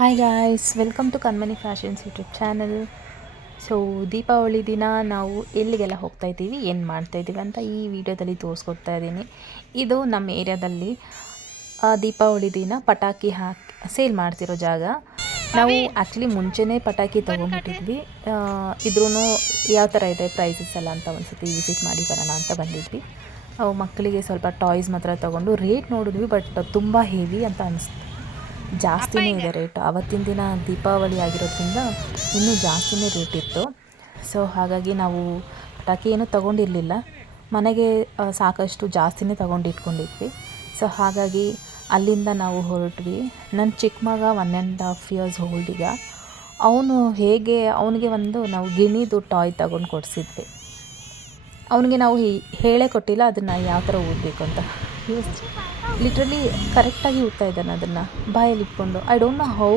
Hi guys, welcome to Kanmani fashions YouTube channel. So Deepavali ದಿನ ನಾವು ಎಲ್ಲಿಗೆಲ್ಲ ಹೋಗ್ತಾ ಇದ್ದೀವಿ, ಏನು ಮಾಡ್ತಾಯಿದ್ದೀವಿ ಅಂತ ಈ ವಿಡಿಯೋದಲ್ಲಿ ತೋರಿಸ್ಕೊಡ್ತಾ ಇದ್ದೀನಿ. ಇದು ನಮ್ಮ ಏರಿಯಾದಲ್ಲಿ ದೀಪಾವಳಿ ದಿನ ಪಟಾಕಿ ಸೇಲ್ ಮಾಡ್ತಿರೋ ಜಾಗ. ನಾವು ಆ್ಯಕ್ಚುಲಿ ಮುಂಚೆನೇ ಪಟಾಕಿ ತೊಗೊಂಡ್ಬಿಟ್ಟಿದ್ವಿ. ಇದ್ರೂ ಯಾವ ಥರ ಇದೆ ಪ್ರೈಸಸ್ ಎಲ್ಲ ಅಂತ ಒಂದು ಸತಿ ವಿಸಿಟ್ ಮಾಡಿ ಬರೋಣ ಅಂತ ಬಂದಿದ್ವಿ. ಮಕ್ಕಳಿಗೆ ಸ್ವಲ್ಪ ಟಾಯ್ಸ್ ಮಾತ್ರ ತೊಗೊಂಡು ರೇಟ್ ನೋಡಿದ್ವಿ, ಬಟ್ ತುಂಬ ಹೆವಿ ಅಂತ ಅನಿಸ್ತು. ಜಾಸ್ತಿನೇ ಇದೆ ರೇಟ್. ಆವತ್ತಿನ ದಿನ ದೀಪಾವಳಿ ಆಗಿರೋದ್ರಿಂದ ಇನ್ನೂ ಜಾಸ್ತಿನೇ ರೇಟ್ ಇತ್ತು. ಸೊ ಹಾಗಾಗಿ ನಾವು ಪಟಾಕಿ ಏನೂ ತೊಗೊಂಡಿರಲಿಲ್ಲ, ಮನೆಗೆ ಸಾಕಷ್ಟು ಜಾಸ್ತಿನೇ ತೊಗೊಂಡಿಟ್ಕೊಂಡಿದ್ವಿ. ಸೊ ಹಾಗಾಗಿ ಅಲ್ಲಿಂದ ನಾವು ಹೊರಟ್ವಿ. ನನ್ನ ಚಿಕ್ಕ ಮಗ 1.5 ಇಯರ್ಸ್ ಓಲ್ಡ್. ಈಗ ಅವನಿಗೆ ಒಂದು ನಾವು ಗಿಣಿದು ಟಾಯ್ ತಗೊಂಡು ಕೊಡಿಸಿದ್ವಿ. ಅವನಿಗೆ ನಾವು ಹೇಳೇ ಕೊಟ್ಟಿಲ್ಲ ಅದನ್ನು ಯಾವ ಥರ ಓದಬೇಕು ಅಂತ. ಲಿಟ್ರಲಿ ಕರೆಕ್ಟಾಗಿ ಓದ್ತಾ ಇದ್ದಾನೆ ಅದನ್ನು ಬಾಯಲ್ಲಿ ಇಟ್ಕೊಂಡು. I don't know how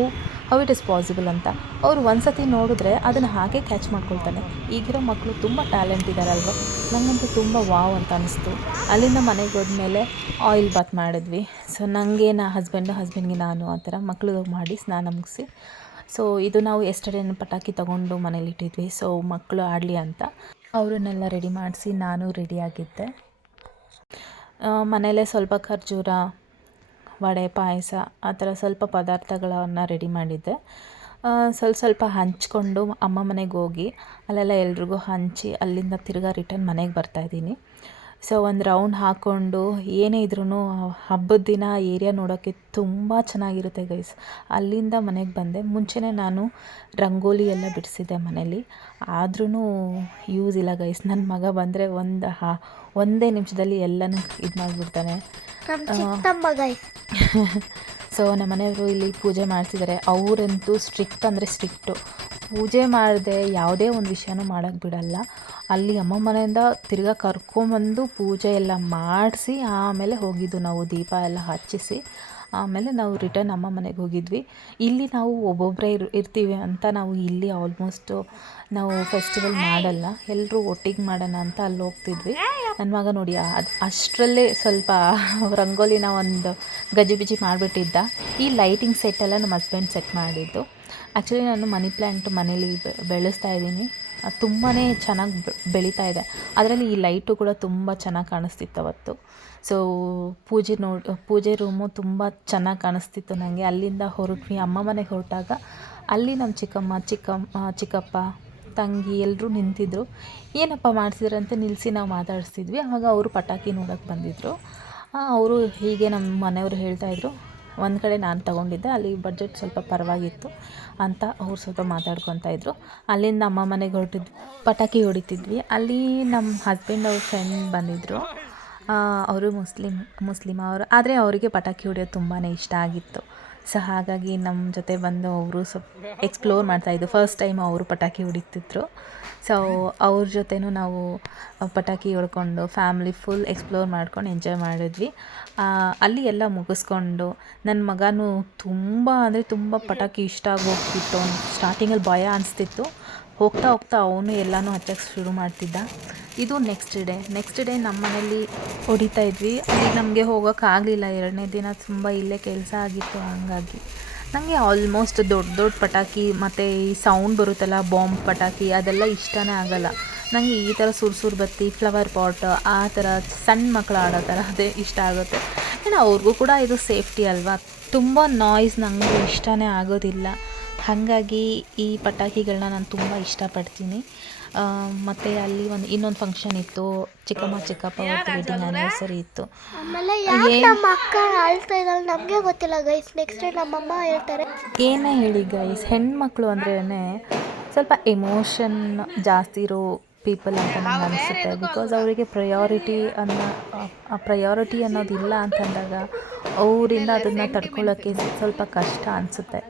it is possible ಅಂತ. ಅವರು ಒಂದು ಸತಿ ನೋಡಿದ್ರೆ ಅದನ್ನು ಹಾಗೆ ಕ್ಯಾಚ್ ಮಾಡ್ಕೊಳ್ತಾನೆ. ಈಗಿರೋ ಮಕ್ಕಳು ತುಂಬ ಟ್ಯಾಲೆಂಟ್ ಇದ್ದಾರಲ್ವ. ನನಗಂತೂ ತುಂಬ ವಾವ್ ಅಂತ ಅನಿಸ್ತು. ಅಲ್ಲಿಂದ ಮನೆಗೆ ಹೋದ್ಮೇಲೆ ಆಯಿಲ್ ಬಾತ್ ಮಾಡಿದ್ವಿ. ಸೊ ನನಗೆ ಹಸ್ಬೆಂಡ್ಗೆ ನಾನು ಆ ಥರ ಮಕ್ಕಳು ಮಾಡಿ ಸ್ನಾನ ಮುಗಿಸಿ. ಸೊ ಇದು ನಾವು ಎಸ್ಟರ್ಡೇ ಪಟಾಕಿ ತೊಗೊಂಡು ಮನೇಲಿಟ್ಟಿದ್ವಿ. ಸೊ ಮಕ್ಕಳು ಆಡಲಿ ಅಂತ ಅವರನ್ನೆಲ್ಲ ರೆಡಿ ಮಾಡಿಸಿ ನಾನು ರೆಡಿಯಾಗಿದ್ದೆ. ಮನೆಯಲ್ಲೇ ಸ್ವಲ್ಪ ಖರ್ಜೂರ, ವಡೆ, ಪಾಯಸ ಆ ಥರ ಸ್ವಲ್ಪ ಪದಾರ್ಥಗಳನ್ನು ರೆಡಿ ಮಾಡಿದ್ದೆ. ಸ್ವಲ್ಪ ಹಂಚ್ಕೊಂಡು ಅಮ್ಮ ಮನೆಗೆ ಹೋಗಿ ಅಲ್ಲೆಲ್ಲ ಎಲ್ರಿಗೂ ಹಂಚಿ ಅಲ್ಲಿಂದ ತಿರ್ಗಾ ರಿಟರ್ನ್ ಮನೆಗೆ ಬರ್ತಾಯಿದ್ದೀನಿ. ಸೊ ಒಂದು ರೌಂಡ್ ಹಾಕ್ಕೊಂಡು ಏನೇ ಇದ್ರೂ ಹಬ್ಬದ ದಿನ ಏರಿಯಾ ನೋಡೋಕ್ಕೆ ತುಂಬ ಚೆನ್ನಾಗಿರುತ್ತೆ ಗೈಸ್. ಅಲ್ಲಿಂದ ಮನೆಗೆ ಬಂದೆ. ಮುಂಚೆನೇ ನಾನು ರಂಗೋಲಿ ಎಲ್ಲ ಬಿಡಿಸಿದ್ದೆ ಮನೇಲಿ, ಆದ್ರೂ ಯೂಸ್ ಇಲ್ಲ ಗೈಸ್. ನನ್ನ ಮಗ ಬಂದರೆ ಒಂದೇ ನಿಮಿಷದಲ್ಲಿ ಎಲ್ಲನೂ ಇದು ಮಾಡಿಬಿಡ್ತಾನೆ. ಸೊ ನಮ್ಮ ಮನೆಯವರು ಇಲ್ಲಿ ಪೂಜೆ ಮಾಡ್ತಿದ್ದಾರೆ. ಅವರಂತೂ ಸ್ಟ್ರಿಕ್ಟ್ ಅಂದರೆ ಸ್ಟ್ರಿಕ್ಟು. ಪೂಜೆ ಮಾಡದೆ ಯಾವುದೇ ಒಂದು ವಿಷಯನೂ ಮಾಡೋಕ್ಕೆ ಬಿಡಲ್ಲ. ಅಲ್ಲಿ ಅಮ್ಮ ಮನೆಯಿಂದ ತಿರ್ಗಾ ಕರ್ಕೊಂಬಂದು ಪೂಜೆ ಎಲ್ಲ ಮಾಡಿಸಿ ಆಮೇಲೆ ಹೋಗಿದ್ದು ನಾವು. ದೀಪ ಎಲ್ಲ ಹಚ್ಚಿಸಿ ಆಮೇಲೆ ನಾವು ರಿಟರ್ನ್ ಅಮ್ಮ ಮನೆಗೆ ಹೋಗಿದ್ವಿ. ಇಲ್ಲಿ ನಾವು ಒಬ್ಬೊಬ್ಬರೇ ಇರ್ತೀವಿ ಅಂತ ನಾವು ಇಲ್ಲಿ ಆಲ್ಮೋಸ್ಟು ನಾವು ಫೆಸ್ಟಿವಲ್ ಮಾಡಲ್ಲ, ಎಲ್ಲರೂ ಒಟ್ಟಿಗೆ ಮಾಡೋಣ ಅಂತ ಅಲ್ಲಿ ಹೋಗ್ತಿದ್ವಿ. ನನ್ನ ಮಗ ನೋಡಿ ಅಷ್ಟರಲ್ಲೇ ಸ್ವಲ್ಪ ರಂಗೋಲಿನ ಒಂದು ಗಜಿಬಿಜಿ ಮಾಡಿಬಿಟ್ಟಿದ್ದ. ಈ ಲೈಟಿಂಗ್ ಸೆಟ್ಟೆಲ್ಲ ನಮ್ಮ ಹಸ್ಬೆಂಡ್ ಸೆಟ್ ಮಾಡಿದ್ದು. ಆ್ಯಕ್ಚುಲಿ ನಾನು ಮನಿ ಪ್ಲ್ಯಾಂಟ್ ಮನೇಲಿ ಬೆಳೆಸ್ತಾ ಇದ್ದೀನಿ. ಅದು ತುಂಬಾ ಚೆನ್ನಾಗಿ ಬೆಳೀತಾ ಇದೆ. ಅದರಲ್ಲಿ ಈ ಲೈಟು ಕೂಡ ತುಂಬ ಚೆನ್ನಾಗಿ ಕಾಣಿಸ್ತಿತ್ತು ಅವತ್ತು. ಸೊ ಪೂಜೆ ರೂಮು ತುಂಬ ಚೆನ್ನಾಗಿ ಕಾಣಿಸ್ತಿತ್ತು ನನಗೆ. ಅಲ್ಲಿಂದ ಹೊರಟ್ವಿ. ಅಮ್ಮ ಮನೆಗೆ ಹೊರಟಾಗ ಅಲ್ಲಿ ನಮ್ಮ ಚಿಕ್ಕಪ್ಪ, ತಂಗಿ ಎಲ್ಲರೂ ನಿಂತಿದ್ದರು. ಏನಪ್ಪ ಮಾಡ್ತಿದ್ರು ಅಂತ ನಿಲ್ಲಿಸಿ ನಾವು ಮಾತಾಡಿಸ್ತಿದ್ವಿ. ಆವಾಗ ಅವರು ಪಟಾಕಿ ನೋಡೋಕ್ಕೆ ಬಂದಿದ್ದರು. ಅವರು ಹೀಗೆ ನಮ್ಮ ಮನೆಯವರು ಹೇಳ್ತಾಯಿದ್ರು, ಒಂದು ಕಡೆ ನಾನು ತೊಗೊಂಡಿದ್ದೆ, ಅಲ್ಲಿ ಬಡ್ಜೆಟ್ ಸ್ವಲ್ಪ ಪರವಾಗಿತ್ತು ಅಂತ ಅವ್ರು ಸ್ವಲ್ಪ ಮಾತಾಡ್ಕೊತಾ ಇದ್ದರು. ಅಲ್ಲಿಂದ ಅಮ್ಮ ಮನೆಗೆ ಹೊರಟಿದ್ವಿ, ಪಟಾಕಿ ಹೊಡಿತಿದ್ವಿ. ಅಲ್ಲಿ ನಮ್ಮ ಹಸ್ಬೆಂಡ್ ಅವ್ರ ಫ್ರೆಂಡ್ ಬಂದಿದ್ದರು. ಅವರು ಮುಸ್ಲಿಮ್ ಅವರು, ಆದರೆ ಅವರಿಗೆ ಪಟಾಕಿ ಹೊಡೆಯೋದು ತುಂಬಾ ಇಷ್ಟ ಆಗಿತ್ತು. ಸೊ ಹಾಗಾಗಿ ನಮ್ಮ ಜೊತೆ ಬಂದು ಅವರು ಸ್ವಲ್ಪ ಎಕ್ಸ್ಪ್ಲೋರ್ ಮಾಡ್ತಾಯಿದ್ದು. ಫಸ್ಟ್ ಟೈಮ್ ಅವರು ಪಟಾಕಿ ಹೊಡಿತಿದ್ರು. ಸೊ ಅವ್ರ ಜೊತೆನೂ ನಾವು ಪಟಾಕಿ ಹೊಡ್ಕೊಂಡು ಫ್ಯಾಮ್ಲಿ ಫುಲ್ ಎಕ್ಸ್ಪ್ಲೋರ್ ಮಾಡ್ಕೊಂಡು ಎಂಜಾಯ್ ಮಾಡಿದ್ವಿ. ಅಲ್ಲಿ ಎಲ್ಲ ಮುಗಿಸ್ಕೊಂಡು ನನ್ನ ಮಗನೂ ತುಂಬ ಪಟಾಕಿ ಇಷ್ಟ ಆಗೋಗ್ತಿತ್ತು. ಅವ್ನು ಸ್ಟಾರ್ಟಿಂಗಲ್ಲಿ ಭಯ ಅನಿಸ್ತಿತ್ತು. ಹೋಗ್ತಾ ಅವನು ಎಲ್ಲನೂ ಹಚ್ಚೋಕ್ಕೆ ಶುರು ಮಾಡ್ತಿದ್ದ. ಇದು ನೆಕ್ಸ್ಟ್ ಡೇ ನಮ್ಮ ಮನೇಲಿ ಹೊಡಿತಾ ಇದ್ವಿ. ಅಲ್ಲಿ ನಮಗೆ ಹೋಗೋಕ್ಕಾಗಲಿಲ್ಲ. 2ನೇ ದಿನ ತುಂಬ ಇಲ್ಲೇ ಕೆಲಸ ಆಗಿತ್ತು. ಹಾಗಾಗಿ ನನಗೆ ಆಲ್ಮೋಸ್ಟ್ ದೊಡ್ಡ ಪಟಾಕಿ ಮತ್ತು ಈ ಸೌಂಡ್ ಬರುತ್ತಲ್ಲ ಬಾಂಬ್ ಪಟಾಕಿ, ಅದೆಲ್ಲ ಇಷ್ಟನೇ ಆಗಲ್ಲ ನನಗೆ. ಈ ಥರ ಸುರ್ಸುರು ಬತ್ತಿ, ಫ್ಲವರ್ ಪಾಟ್, ಆ ಥರ ಸಣ್ಣ ಮಕ್ಕಳು ಆಡೋ ಥರ ಅದೇ ಇಷ್ಟ ಆಗುತ್ತೆ. ಆ್ಯಂಡ್ ಅವ್ರಿಗೂ ಕೂಡ ಇದು ಸೇಫ್ಟಿ ಅಲ್ವಾ. ತುಂಬ ನಾಯ್ಸ್ ನನಗೂ ಇಷ್ಟನೇ ಆಗೋದಿಲ್ಲ. ಹಾಗಾಗಿ ಈ ಪಟಾಕಿಗಳನ್ನ ನಾನು ತುಂಬ ಇಷ್ಟಪಡ್ತೀನಿ. ಮತ್ತು ಅಲ್ಲಿ ಇನ್ನೊಂದು ಫಂಕ್ಷನ್ ಇತ್ತು. ಚಿಕ್ಕಪ್ಪ ವೆಡ್ಡಿಂಗ್ ಆ್ಯನಿವರ್ಸರಿ ಇತ್ತು. ನಮ್ಮ ಅಕ್ಕ ಹೇಳ್ತಾ ಇದ್ದಾಳೆ, ನಮಗೆ ಗೊತ್ತಿಲ್ಲ ಗೈಸ್. ನೆಕ್ಸ್ಟ್ ಡೇ ನಮ್ಮಮ್ಮ ಹೇಳ್ತಾರೆ. ಏನೇ ಹೇಳಿ ಗೈಸ್, ಹೆಣ್ಮಕ್ಳು ಅಂದ್ರೇ ಸ್ವಲ್ಪ ಎಮೋಷನ್ ಜಾಸ್ತಿ ಇರೋ ಪೀಪಲ್ ಅಂತ ನನಗೆ ಅನಿಸುತ್ತೆ. ಬಿಕಾಸ್ ಅವರಿಗೆ ಪ್ರಯಾರಿಟಿ ಅನ್ನೋದಿಲ್ಲ ಅಂತಂದಾಗ ಅವರಿಂದ ಅದನ್ನು ತಡ್ಕೊಳ್ಳೋಕ್ಕೆ ಸ್ವಲ್ಪ ಕಷ್ಟ ಅನಿಸುತ್ತೆ.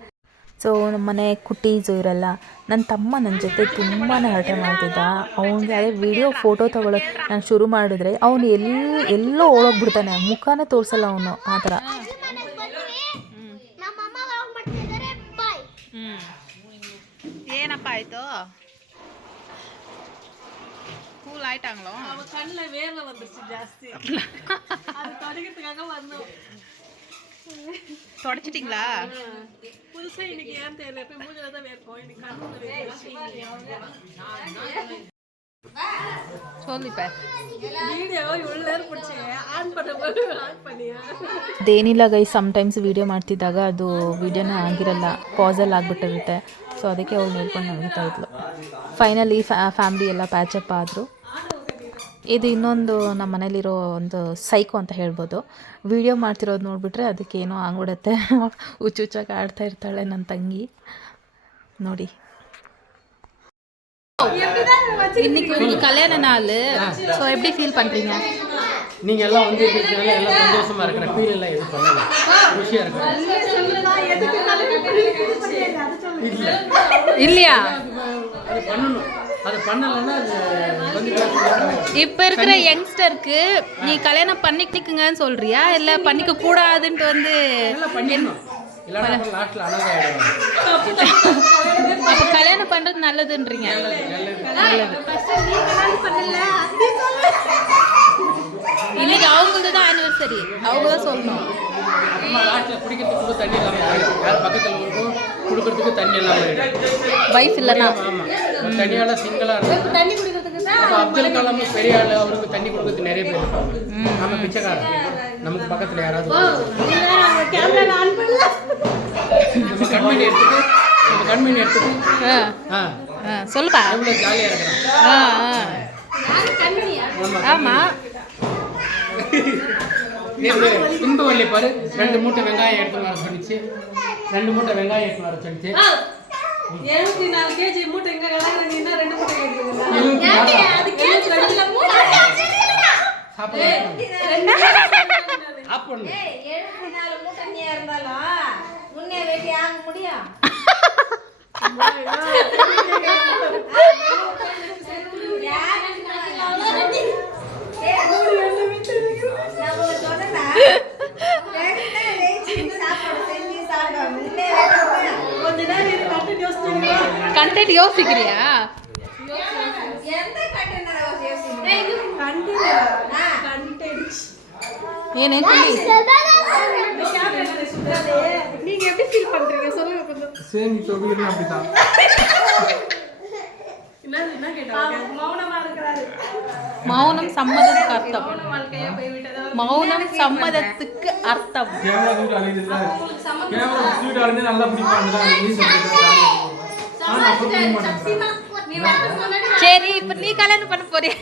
ಸೊ ನಮ್ಮ ಮನೆ ಕುಟೀಸು ಇರಲ್ಲ. ನನ್ನ ತಮ್ಮ ನನ್ನ ಜೊತೆ ತುಂಬಾ ಹರಟೆ ಮಾಡ್ತಿದ್ದ. ಅವನಿಗೆ ಅದೇ ವಿಡಿಯೋ ಫೋಟೋ ತೊಗೊಳಕ್ಕೆ ನಾನು ಶುರು ಮಾಡಿದ್ರೆ ಅವನು ಎಲ್ಲೋ ಓಡೋಗ್ಬಿಡ್ತಾನೆ, ಮುಖನೇ ತೋರಿಸಲ್ಲ ಅವನು. ಆ ಥರ ಏನಪ್ಪ ಆಯಿತು? கூல் ஆயிட்டாங்களோ? அவ கண்ணுல வேர்வை வந்துருச்சு ஜாஸ்தி. அது தொடக்கிறதுக்காக வந்தோம். தொடச்சிட்டிங்களா? ஃபுல் புதுசா இன்னைக்கு ஏன் தெரியல போய் மூஞ்சில தான் வேர்க்கும் இன்னைக்கு கண்ணுல சொல்லிப்ப வீடியோ இவ்வளவு நேரம் பிடிச்சி ஆன் பண்ணும்போது ஆன் பண்ணியா ಅದೇನಿಲ್ಲ ಗೈ ಸಮ್ಟೈಮ್ಸ್ ವೀಡಿಯೋ ಮಾಡ್ತಿದ್ದಾಗ ಅದು ವೀಡಿಯೋನೇ ಆಗಿರಲ್ಲ ಪಾಸಲ್ಲಿ ಆಗಿಬಿಟ್ಟಿರುತ್ತೆ. ಸೊ ಅದಕ್ಕೆ ಅವಳು ನೋಡ್ಕೊಂಡು ನಡೀತಾ ಇದ್ಲು. ಫೈನಲಿ ಫ್ಯಾಮ್ಲಿ ಎಲ್ಲ ಪ್ಯಾಚಪ್ ಆದರು. ಇದು ಇನ್ನೊಂದು ನಮ್ಮ ಮನೇಲಿರೋ ಒಂದು ಸೈಕೋ ಅಂತ ಹೇಳ್ಬೋದು. ವೀಡಿಯೋ ಮಾಡ್ತಿರೋದು ನೋಡಿಬಿಟ್ರೆ ಅದಕ್ಕೇನೋ ಆಗ್ಬಿಡುತ್ತೆ. ಹುಚ್ಚುಚ್ಚಾಗಿ ಆಡ್ತಾ ಇರ್ತಾಳೆ ನನ್ನ ತಂಗಿ ನೋಡಿ. இன்னைக்கு உங்களுக்கு கல்யாண நாள். ஸோ எப்படி ஃபீல் பண்ணுறீங்க? நீங்கள் எல்லாம் வந்து இருக்கிறதுனால எல்லாம் சந்தோஷமாக இருக்கிற ஃபீல் எல்லாம் எதுவும் பண்ணல, குஷியாக இருக்கிறேன். இல்லையா? அது பண்ணணும், அது பண்ணலைன்னா அது வந்து இப்போ இருக்கிற யங்ஸ்டருக்கு நீ கல்யாணம் பண்ணிக்கங்கன்னு சொல்றியா இல்லை பண்ணிக்க கூடாதுன்ட்டு வந்து எல்லாம் பண்ணிடணும், இல்லைன்னா லாஸ்ட்டில் அழகாகிடும். அப்போ கல்யாணம் பண்ணுறது நல்லதுன்றீங்க. நல்லது. இன்னைக்கு அவங்களது தான் ஆனிவர்சரி, அவங்க தான் சொல்லணும். அப்புறமா லாஸ்ட்டில் குடிக்கிறதுக்கு தண்ணி இல்லாமல் ஆகிடும். யார் பக்கத்தில் இருக்கும் கொடுக்கறதுக்கு தண்ணி இல்லாமல் ஆகிடும். வைஃப் இல்லைன்னா ஆமாம், தனியால் சிங்கிளாக இருக்கும். தண்ணி குடிக்கிறதுக்கு அப்போ அப்துல் கலாம் பெரிய ஆள், அவருக்கு தண்ணி கொடுக்கறதுக்கு நிறைய பேர் இருப்பாங்க. நம்ம பிச்சைக்காரன், நமக்கு பக்கத்தில் யாராவது நம்ம கண்மணி எடுத்துட்டு சொல்லுப்பா. எவ்வளோ ஜாலியாக இருக்கிறான். ஆமாம் இன்பவள்ளி பாரு, 2 மூட்டை வெங்காயம் எடுத்து வர சொல்லிச்சு. 2 மூட்டை வெங்காயம் எடுத்து வர சொல்லிச்சு. 74 கேஜி மூட்டை எங்க கலக்குறீங்கன்னா 2 மூட்டை கேக்குறீங்க. சாப்பிடணும். 74 மூட்டை நீ இருந்தாலும் முன்னே வெட்டி ஆக முடியும். கண்டென்ட் யோசிக்கிறியா? ஏனே சொல்லி நீங்க எப்படி ஃபீல் பண்றீங்க சொல்லுங்க கொஞ்சம். சேமி தொகுதினா அப்படிதான். என்ன கேட்டாங்க? மௌனமா இருக்கிறாரு. மௌனம் சம்மதத்துக்கு அர்த்தம். வாழ்க்கையா போய் விட்டதா? மௌனம் சம்மதத்துக்கு அர்த்தம். கேமரா வீடியோ அழியுதுல, கேமரா வீடியோ அழிஞ்சு நல்லா பிடிப்பாங்க தான் நீ சொல்றீங்க. ஆனா அப்ப பிடிக்க மாட்டாங்க. சரி, இப்ப நீ கல்யாணம் பண்ண போறியா?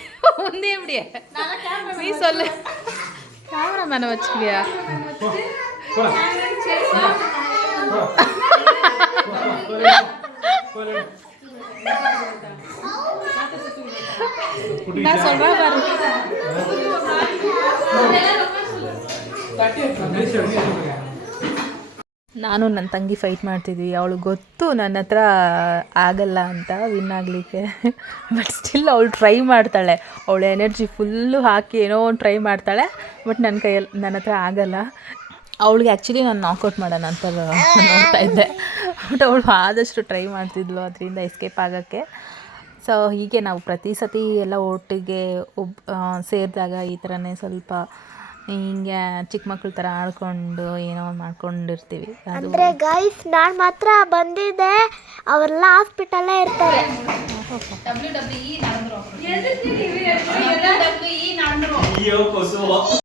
உந்தே எப்படியே நீ சொல்லு. கேமராமேனை வச்சுக்கிறியா? போடா. நான் சொல்றேன் பாரு. ನಾನು ನನ್ನ ತಂಗಿ ಫೈಟ್ ಮಾಡ್ತಿದ್ವಿ. ಅವಳು ಗೊತ್ತು ನನ್ನ ಹತ್ರ ಆಗಲ್ಲ ಅಂತ ವಿನ್ ಆಗಲಿಕ್ಕೆ, ಬಟ್ ಸ್ಟಿಲ್ ಅವಳು ಟ್ರೈ ಮಾಡ್ತಾಳೆ. ಅವಳು ಎನರ್ಜಿ ಫುಲ್ಲು ಹಾಕಿ ಏನೋ ಒಂದು ಟ್ರೈ ಮಾಡ್ತಾಳೆ. ಬಟ್ ನನ್ನ ಹತ್ರ ಆಗಲ್ಲ. ಅವಳಿಗೆ ಆ್ಯಕ್ಚುಲಿ ನಾನು ನಾಕೌಟ್ ಮಾಡೋಣ ಅಂತ ನೋಡ್ತಾ ಇದ್ದೆ. ಬಟ್ ಅವಳು ಆದಷ್ಟು ಟ್ರೈ ಮಾಡ್ತಿದ್ಲು ಅದರಿಂದ ಎಸ್ಕೇಪ್ ಆಗೋಕ್ಕೆ. ಸೊ ಹೀಗೆ ನಾವು ಪ್ರತಿ ಸತಿ ಎಲ್ಲ ಒಟ್ಟಿಗೆ ಸೇರಿದಾಗ ಈ ಥರನೇ ಸ್ವಲ್ಪ ಹಿಂಗೆ ಚಿಕ್ಕ ಮಕ್ಳ ಥರ ಆಡ್ಕೊಂಡು ಏನೋ ಮಾಡ್ಕೊಂಡಿರ್ತೀವಿ. ಅಂದರೆ ಗೈಸ್ ನಾನು ಮಾತ್ರ ಬಂದಿದ್ದೆ, ಅವರೆಲ್ಲ ಹಾಸ್ಪಿಟಲ್ಲೇ ಇರ್ತಾರೆ. WWE நடந்துரும்.